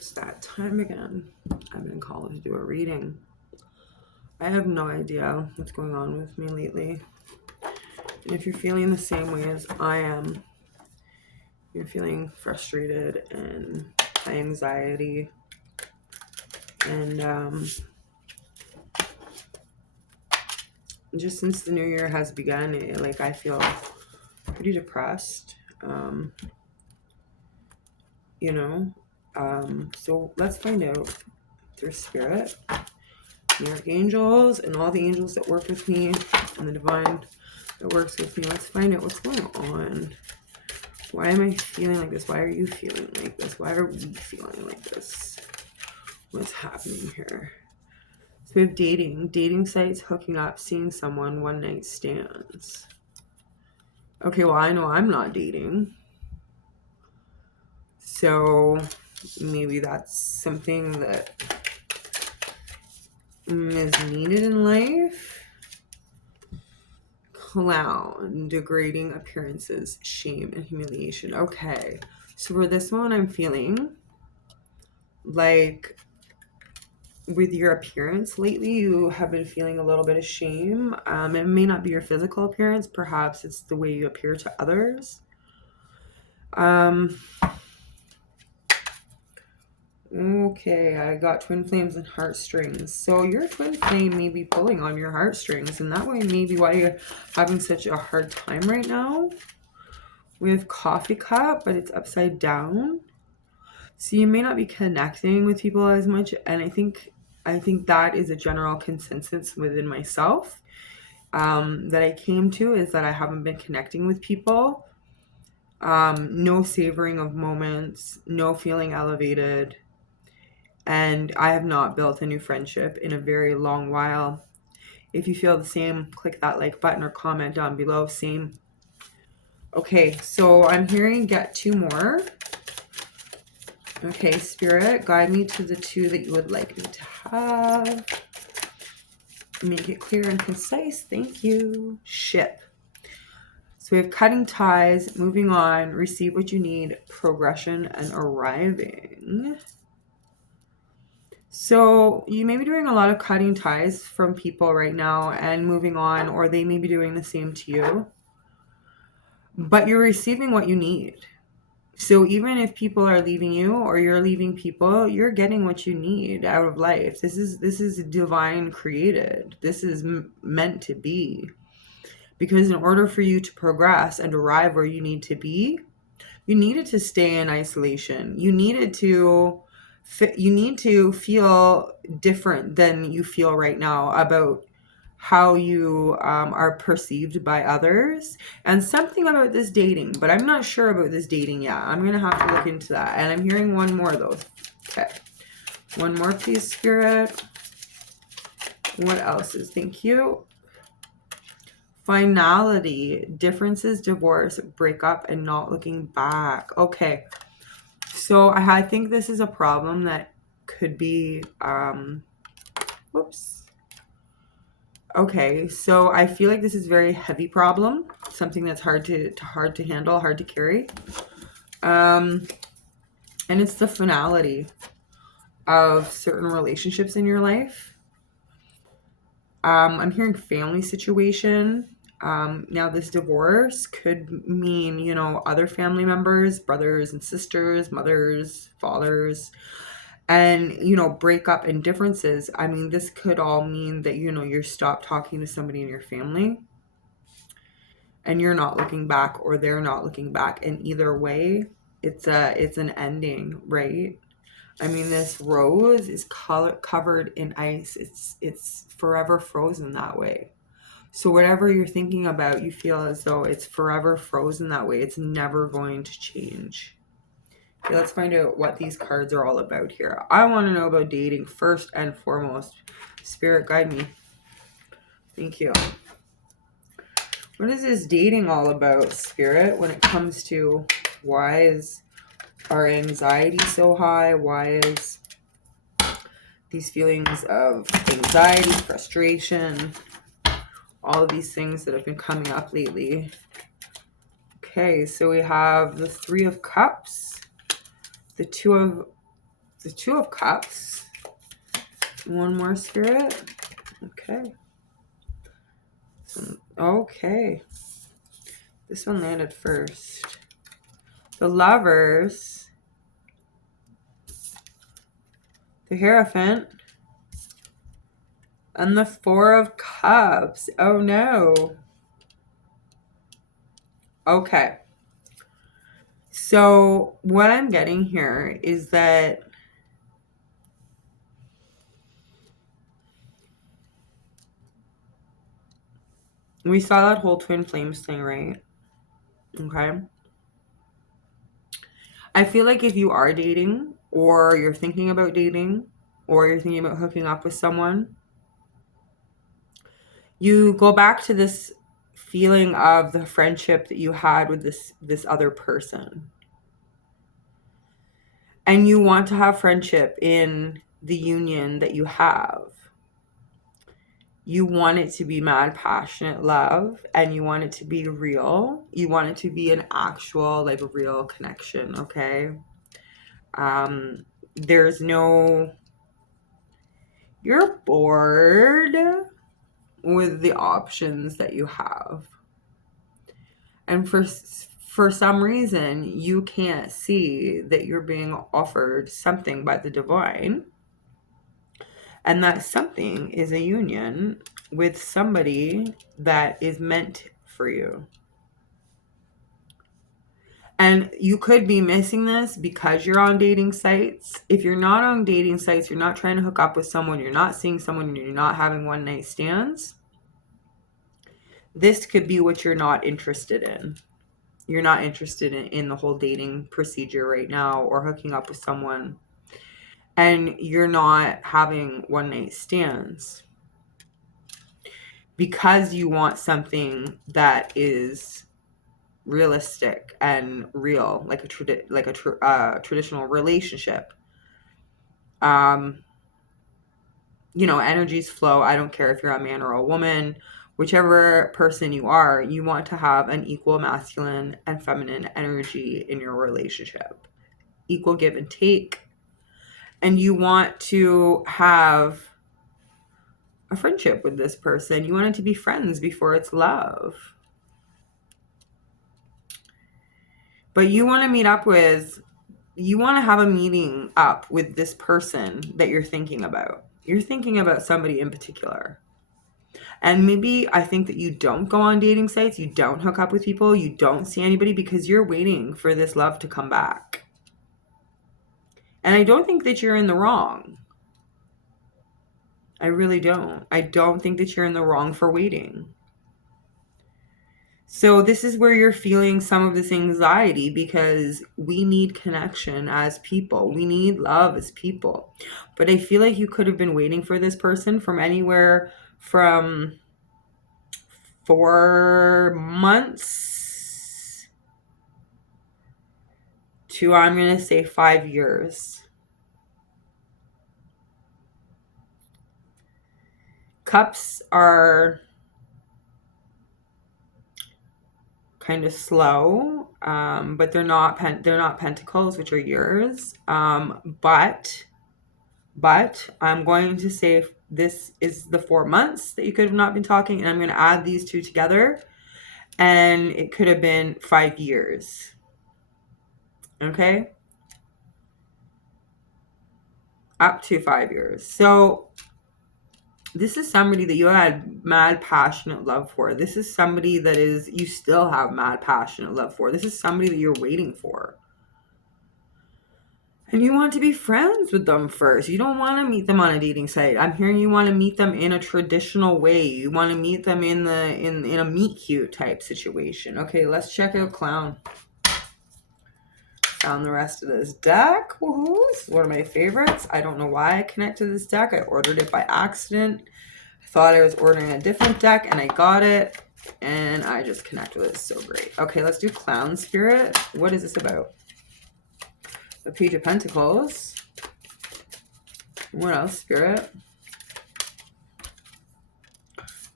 It's that time again. I've been called to do a reading. I have no idea what's going on with me lately. And if you're feeling the same way as I am, you're feeling frustrated and anxiety, and just since the new year has begun, I feel pretty depressed. So let's find out through spirit, the archangels, and all the angels that work with me, and the divine that works with me. Let's find out what's going on. Why am I feeling like this? Why are you feeling like this? Why are we feeling like this? What's happening here? So we have dating sites, hooking up, seeing someone, one night stands. Okay, well, I know I'm not dating. So maybe that's something that is needed in life. Clown, degrading appearances, shame and humiliation. Okay, so for this one, I'm feeling like with your appearance lately, you have been feeling a little bit of shame. It may not be your physical appearance, perhaps it's the way you appear to others. Okay, I got twin flames and heartstrings. So your twin flame may be pulling on your heartstrings, and that way maybe why you're having such a hard time right now. We have coffee cup, but it's upside down. So you may not be connecting with people as much, and I think that is a general consensus within myself that I came to, is that I haven't been connecting with people. No savoring of moments, no feeling elevated. And I have not built a new friendship in a very long while. If you feel the same, click that like button or comment down below. Same. Okay, so I'm hearing get two more. Okay, Spirit, guide me to the two that you would like me to have. Make it clear and concise. Thank you. Ship. So we have cutting ties, moving on, receive what you need, progression, and arriving. So you may be doing a lot of cutting ties from people right now and moving on, or they may be doing the same to you. But you're receiving what you need. So even if people are leaving you or you're leaving people, you're getting what you need out of life. This is divine created. This is meant to be. Because in order for you to progress and arrive where you need to be, you needed to stay in isolation. You need to feel different than you feel right now about how you are perceived by others, and something about this dating, but I'm not sure about this dating yet. I'm gonna have to look into that. And I'm hearing one more though. Okay, one more please, Spirit. What else is, thank you. Finality, differences, divorce, breakup, and not looking back. Okay, so I think this is a problem that could be whoops. Okay, so I feel like this is a very heavy problem, something that's hard to handle, hard to carry. And it's the finality of certain relationships in your life. I'm hearing family situation. Now this divorce could mean, you know, other family members, brothers and sisters, mothers, fathers, and, you know, breakup and differences. I mean, this could all mean that, you know, you're stopped talking to somebody in your family and you're not looking back, or they're not looking back. And either way, it's an ending, right? I mean, this rose is covered in ice. It's forever frozen that way. So whatever you're thinking about, you feel as though it's forever frozen that way. It's never going to change. Okay, let's find out what these cards are all about here. I want to know about dating first and foremost. Spirit, guide me. Thank you. What is this dating all about, Spirit, when it comes to why is our anxiety so high? Why is these feelings of anxiety, frustration, all of these things that have been coming up lately? Okay, so we have the Three of Cups, the Two of The Two of Cups. One more, Spirit. Okay. Okay. This one landed first. The Lovers. The Hierophant. And the Four of Cups. Oh no. Okay. So what I'm getting here is that we saw that whole twin flames thing, right? Okay. I feel like if you are dating, or you're thinking about dating, or you're thinking about hooking up with someone, you go back to this feeling of the friendship that you had with this other person. And you want to have friendship in the union that you have. You want it to be mad, passionate love, and you want it to be real. You want it to be an actual, like, real connection, okay? There's no... You're bored with the options that you have. And for some reason, you can't see that you're being offered something by the divine. And that something is a union with somebody that is meant for you. And you could be missing this because you're on dating sites. If you're not on dating sites, you're not trying to hook up with someone, you're not seeing someone, you're not having one night stands, this could be what you're not interested in. You're not interested in the whole dating procedure right now, or hooking up with someone. And you're not having one night stands because you want something that is realistic and real, like a traditional relationship. You know, energies flow. I don't care if you're a man or a woman, whichever person you are, you want to have an equal masculine and feminine energy in your relationship, equal give and take. And you want to have a friendship with this person. You want it to be friends before it's love. But you want to meet up with, you want to have a meeting up with this person that you're thinking about. You're thinking about somebody in particular. And maybe I think that you don't go on dating sites, you don't hook up with people, you don't see anybody because you're waiting for this love to come back. And I don't think that you're in the wrong. I really don't. I don't think that you're in the wrong for waiting. So this is where you're feeling some of this anxiety, because we need connection as people. We need love as people. But I feel like you could have been waiting for this person from anywhere from 4 months to, I'm going to say, 5 years. Cups are kind of slow, but they're not pentacles, which are yours. But I'm going to say this is the 4 months that you could have not been talking, and I'm going to add these two together, and it could have been 5 years. Okay? Up to 5 years. So this is somebody that you had mad passionate love for. This is somebody that you still have mad passionate love for. This is somebody that you're waiting for. And you want to be friends with them first. You don't want to meet them on a dating site. I'm hearing you want to meet them in a traditional way. You want to meet them in a meet cute type situation. Okay, let's check out Clown. Found the rest of this deck. Woohoo! This is one of my favorites. I don't know why I connected this deck. I ordered it by accident. I thought I was ordering a different deck, and I got it. And I just connected with it. It's so great. Okay, let's do Clown Spirit. What is this about? The Page of Pentacles. What else, Spirit?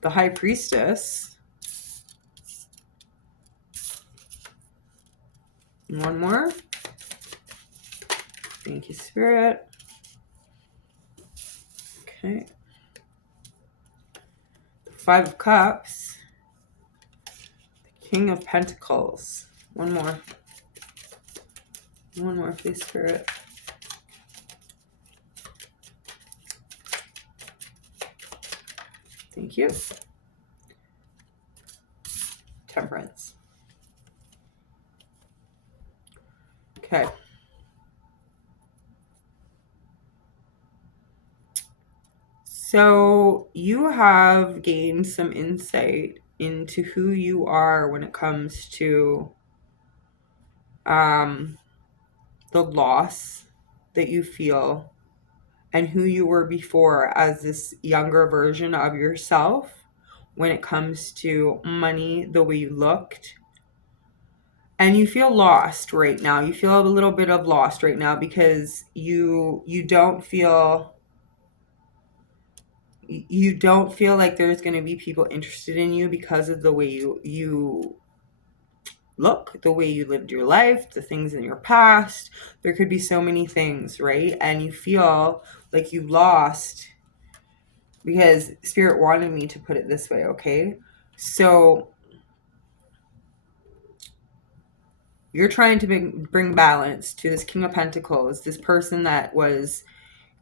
The High Priestess. One more. Thank you, Spirit. Okay. 5 of Cups. King of Pentacles. One more. One more, please, Spirit. Thank you. Temperance. Okay. So you have gained some insight into who you are when it comes to the loss that you feel and who you were before as this younger version of yourself when it comes to money, the way you looked. And you feel lost right now. You feel a little bit of lost right now because you don't feel like there's going to be people interested in you because of the way you look, the way you lived your life, the things in your past. There could be so many things, right? And you feel like you lost because Spirit wanted me to put it this way, okay? So you're trying to bring balance to this King of Pentacles, this person that was,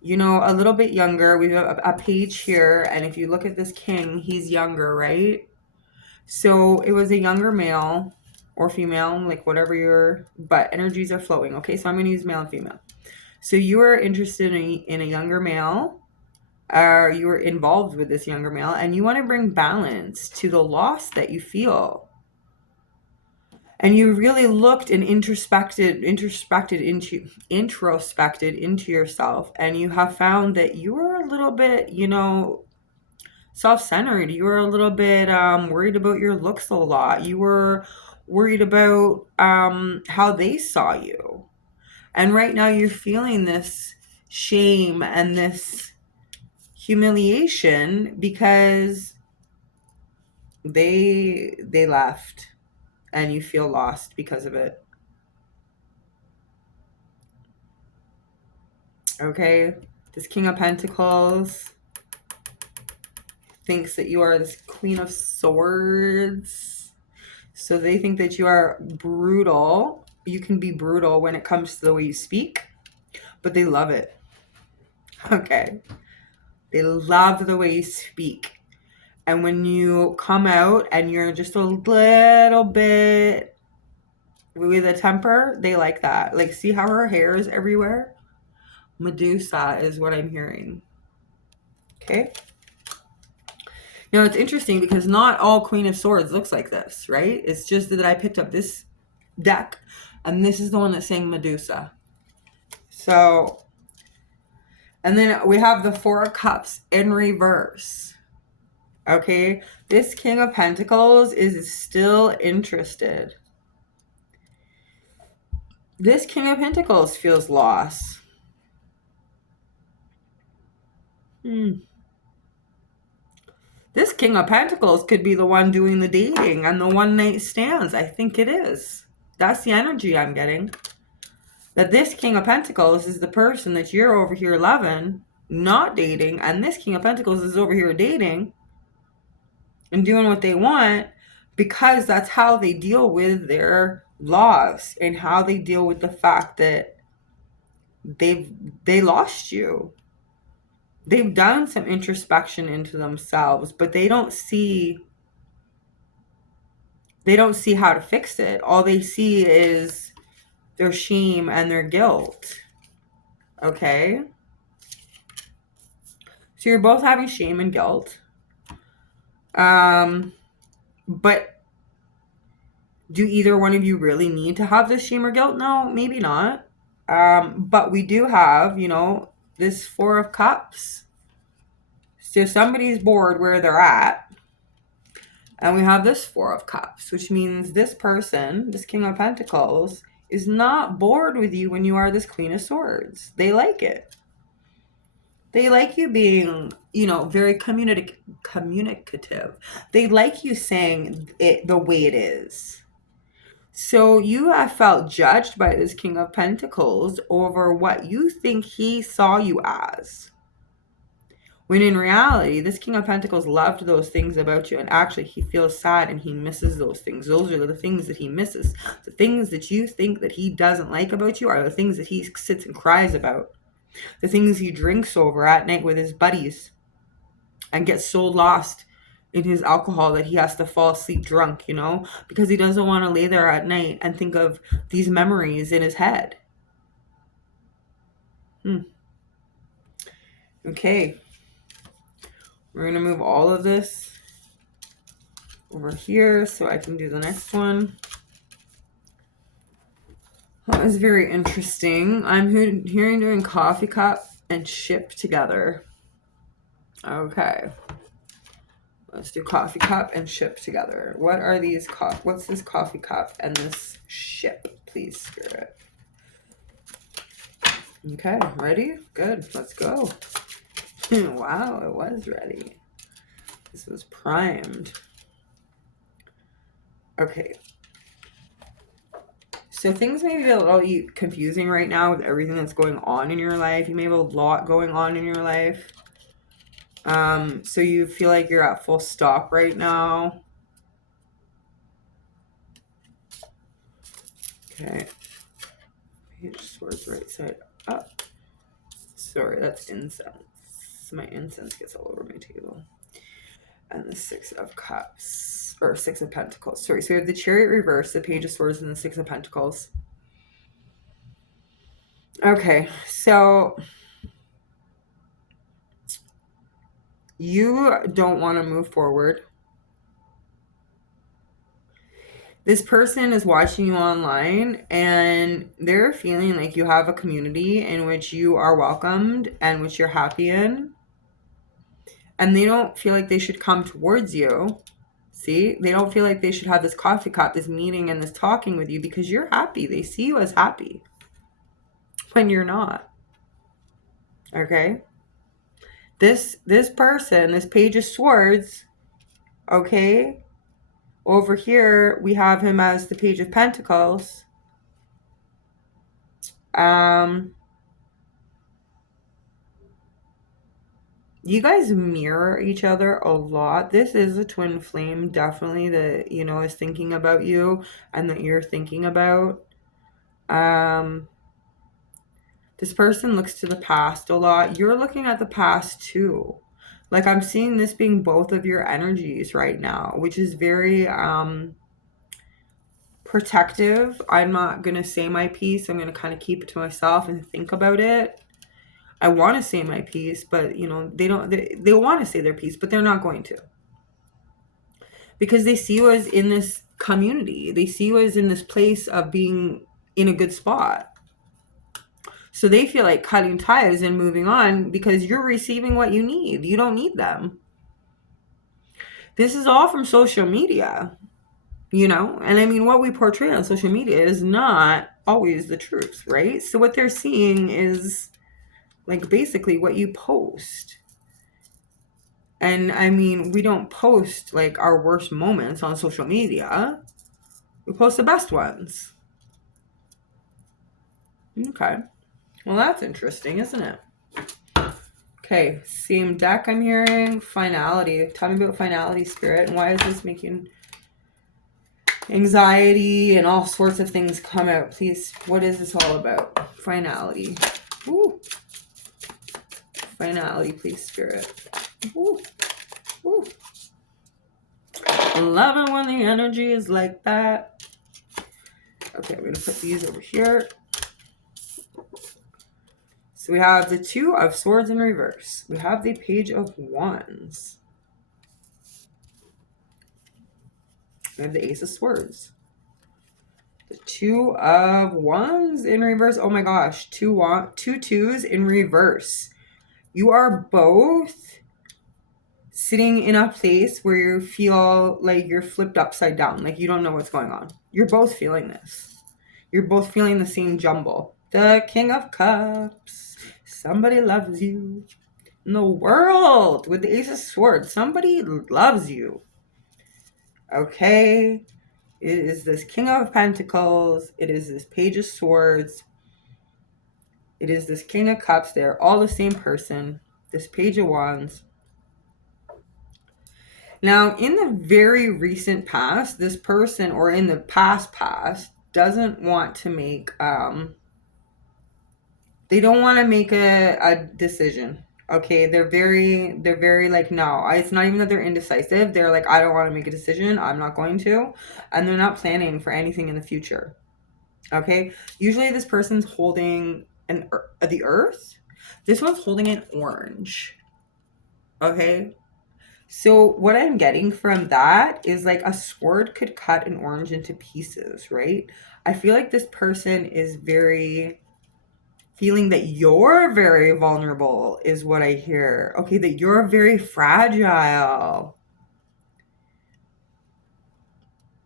you know, a little bit younger. We have a page here, and if you look at this king, he's younger, right? So it was a younger male or female, like whatever but energies are flowing, okay? So I'm going to use male and female. So you were interested in a younger male, or you were involved with this younger male, and you want to bring balance to the loss that you feel. And you really looked and introspected into yourself, and you have found that you were a little bit, you know, self-centered. You were a little bit worried about your looks a lot. You were worried about how they saw you. And right now you're feeling this shame and this humiliation because they left, and you feel lost because of it. Okay? This King of Pentacles thinks that you are this Queen of Swords. So they think that you are brutal. You can be brutal when it comes to the way you speak, but they love it. Okay? They love the way you speak. And when you come out and you're just a little bit with a temper, they like that. Like, see how her hair is everywhere? Medusa is what I'm hearing. Okay? Now, it's interesting because not all Queen of Swords looks like this, right? It's just that I picked up this deck, and this is the one that's saying Medusa. So, and then we have the Four of Cups in reverse. Okay? This King of Pentacles is still interested. This King of Pentacles feels lost. This King of Pentacles could be the one doing the dating and the one night stands. I think it is. That's the energy I'm getting. That this King of Pentacles is the person that you're over here loving, not dating. And this King of Pentacles is over here dating and doing what they want because that's how they deal with their loss and how they deal with the fact that they lost you. They've done some introspection into themselves, but they don't see how to fix it. All they see is their shame and their guilt. Okay? So you're both having shame and guilt. But do either one of you really need to have this shame or guilt? No, maybe not. But we do have, you know, this Four of Cups. So somebody's bored where they're at. And we have this Four of Cups, which means this person, this King of Pentacles, is not bored with you when you are this Queen of Swords. They like it. They like you being, you know, very communicative. They like you saying it the way it is. So you have felt judged by this King of Pentacles over what you think he saw you as. When in reality, this King of Pentacles loved those things about you, and actually he feels sad and he misses those things. Those are the things that he misses. The things that you think that he doesn't like about you are the things that he sits and cries about. The things he drinks over at night with his buddies and gets so lost in his alcohol that he has to fall asleep drunk, you know, because he doesn't want to lay there at night and think of these memories in his head. Okay. We're going to move all of this over here so I can do the next one. That was very interesting. I'm hearing doing coffee cup and ship together. Okay. Let's do coffee cup and ship together. What are these? What's this coffee cup and this ship, please, Spirit? Okay, ready? Good. Let's go. Wow, it was ready. This was primed. Okay. So things may be a little confusing right now with everything that's going on in your life. You may have a lot going on in your life. So you feel like you're at full stop right now. Okay. Page of Swords, right side up. Sorry, that's incense. My incense gets all over my table. And the Six of Cups, or Six of Pentacles. Sorry, so we have the Chariot reverse, the Page of Swords, and the Six of Pentacles. Okay, so you don't want to move forward. This person is watching you online and they're feeling like you have a community in which you are welcomed and which you're happy in. And they don't feel like they should come towards you. See, they don't feel like they should have this coffee cup, this meeting, and this talking with you because you're happy. They see you as happy when you're not. Okay? This person, this Page of Swords, okay? Over here, we have him as the Page of Pentacles. You guys mirror each other a lot. This is a twin flame, definitely, that, you know, is thinking about you and that you're thinking about. This person looks to the past a lot. You're looking at the past too. Like, I'm seeing this being both of your energies right now, which is very protective. I'm not going to say my piece. I'm going to kind of keep it to myself and think about it. I want to say my piece, but, you know, they want to say their piece, but they're not going to. Because they see you as in this community. They see you as in this place of being in a good spot. So they feel like cutting ties and moving on because you're receiving what you need. You don't need them. This is all from social media, you know? And I mean, what we portray on social media is not always the truth, right? So what they're seeing is like basically what you post. And I mean, we don't post like our worst moments on social media. We post the best ones. Okay. Well, that's interesting, isn't it? Okay, same deck I'm hearing. Finality. Tell me about finality, Spirit. And why is this making anxiety and all sorts of things come out? Please, what is this all about? Finality. Ooh. Finality, please, Spirit. Ooh. Ooh. I love it when the energy is like that. Okay, we're going to put these over here. So we have the Two of Swords in reverse. We have the Page of Wands. We have the Ace of Swords. The Two of Wands in reverse. Oh my gosh. Two twos in reverse. You are both sitting in a place where you feel like you're flipped upside down. Like you don't know what's going on. You're both feeling this. You're both feeling the same jumble. The King of Cups. Somebody loves you. In the world. With the Ace of Swords. Somebody loves you. Okay. It is this King of Pentacles. It is this Page of Swords. It is this King of Cups. They're all the same person. This Page of Wands. Now, in the very recent past, this person, or in the past, doesn't want to make, they don't want to make a decision. Okay, they're very like, no, it's not even that they're indecisive. They're like, I don't want to make a decision. I'm not going to. And they're not planning for anything in the future. Okay, usually this person's holding the earth. This one's holding an orange. Okay, so what I'm getting from that is like a sword could cut an orange into pieces, right? I feel like this person is very feeling that you're very vulnerable is what I hear. Okay, that you're very fragile.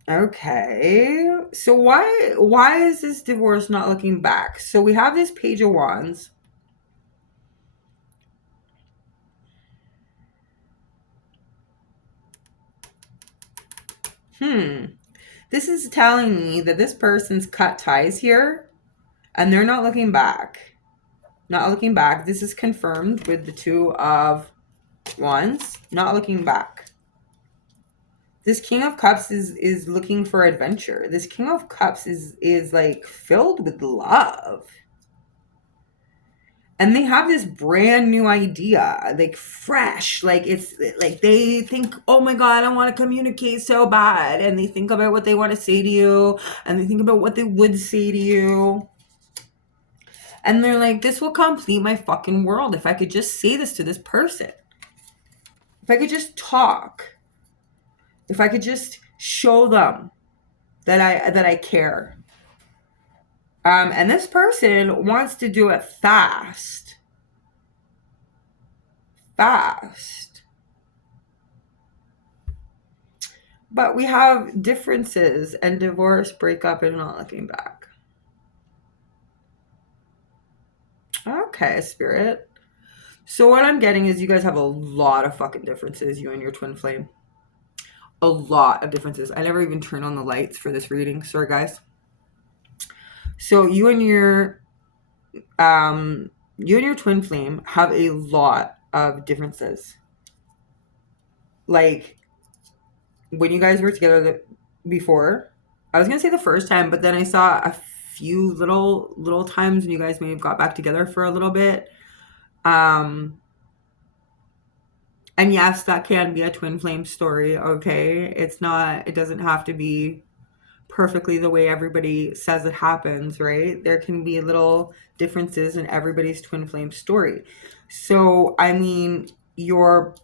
Okay, so why is this divorce not looking back? So we have this Page of Wands. This is telling me that this person's cut ties here and they're not looking back. Not looking back. This is confirmed with the Two of Wands. Not looking back. This King of Cups is looking for adventure. This King of Cups is like filled with love. And they have this brand new idea, like fresh, like it's like they think, oh my God, I want to communicate so bad. And they think about what they want to say to you, and they think about what they would say to you. And they're like, this will complete my fucking world if I could just say this to this person. If I could just talk. If I could just show them that I care. And this person wants to do it fast. Fast. But we have differences and divorce, breakup, and not looking back. Okay, Spirit. So what I'm getting is you guys have a lot of fucking differences, you and your twin flame. A lot of differences. I never even turned on the lights for this reading. Sorry, guys. So you and your twin flame have a lot of differences. Like when you guys were together before, I was gonna say the first time, but then I saw a few little times when you guys may have got back together for a little bit. And yes, that can be a twin flame story. Okay, it doesn't have to be perfectly the way everybody says it happens, right? There can be little differences in everybody's twin flame story. So, I mean, your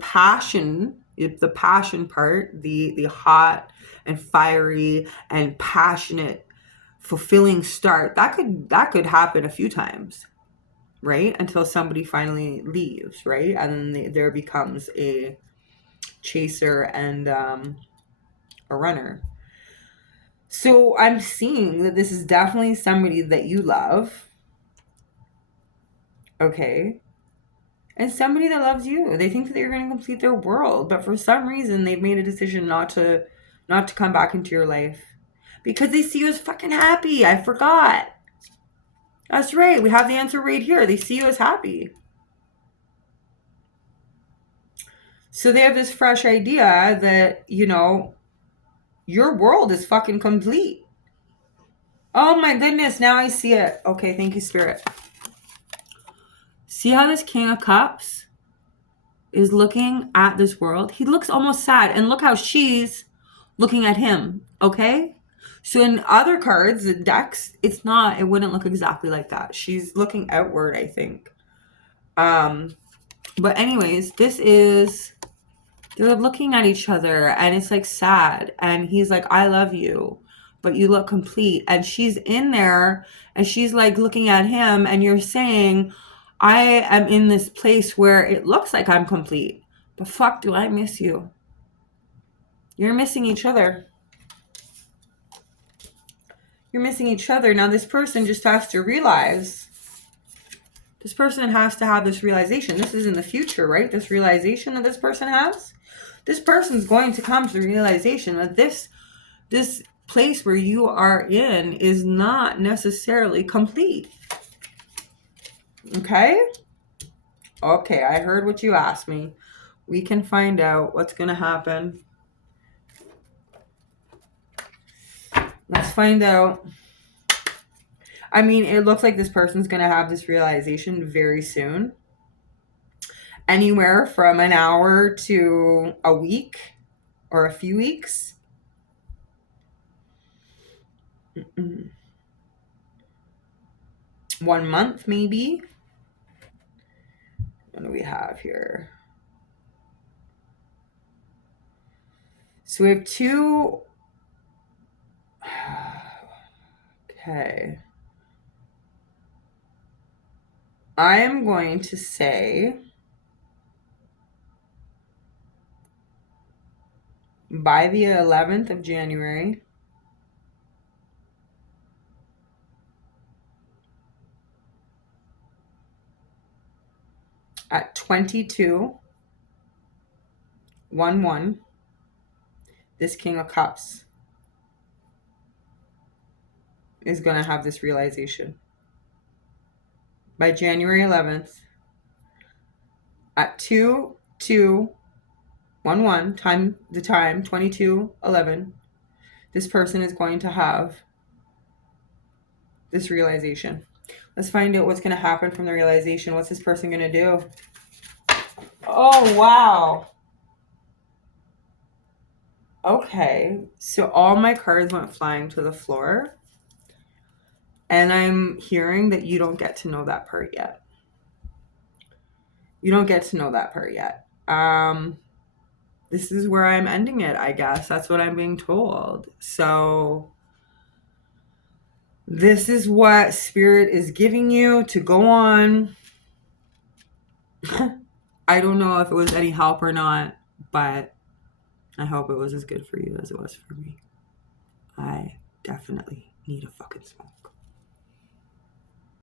passion, the passion part, the hot and fiery and passionate, fulfilling start, that could happen a few times, right? Until somebody finally leaves, right? And then there becomes a chaser and a runner. So I'm seeing that this is definitely somebody that you love. Okay. And somebody that loves you. They think that you're going to complete their world, but for some reason they've made a decision not to come back into your life because they see you as fucking happy. I forgot. That's right. We have the answer right here. They see you as happy. So they have this fresh idea that, you know, your world is fucking complete. Oh my goodness, now I see it. Okay, thank you, Spirit. See how this King of Cups is looking at this world? He looks almost sad. And look how she's looking at him, okay? So in other cards, the decks, it wouldn't look exactly like that. She's looking outward, I think. But anyways, they're looking at each other and it's like sad. And he's like, I love you, but you look complete. And she's in there and she's like looking at him and you're saying, I am in this place where it looks like I'm complete, but fuck, do I miss you? You're missing each other. You're missing each other. Now this person just has to realize, this person has to have this realization. This is in the future, right? This realization that this person has. This person's going to come to the realization that this this place where you are in is not necessarily complete. Okay? Okay, I heard what you asked me. We can find out what's going to happen. Let's find out. I mean, it looks like this person's going to have this realization very soon. Anywhere from an hour to a week or a few weeks. 1 month, maybe. What do we have here? So we have 2. Okay. I am going to say by the 11th of January, at 22:11, this King of Cups is going to have this realization. By January 11th, at 22:11, the time 22:11, this person is going to have this realization. Let's find out what's going to happen from the realization. What's this person going to do? Oh, wow. Okay, so all my cards went flying to the floor. And I'm hearing that you don't get to know that part yet. You don't get to know that part yet. This is where I'm ending it, I guess. That's what I'm being told. So this is what Spirit is giving you to go on. I don't know if it was any help or not, but I hope it was as good for you as it was for me. I definitely need a fucking smoke.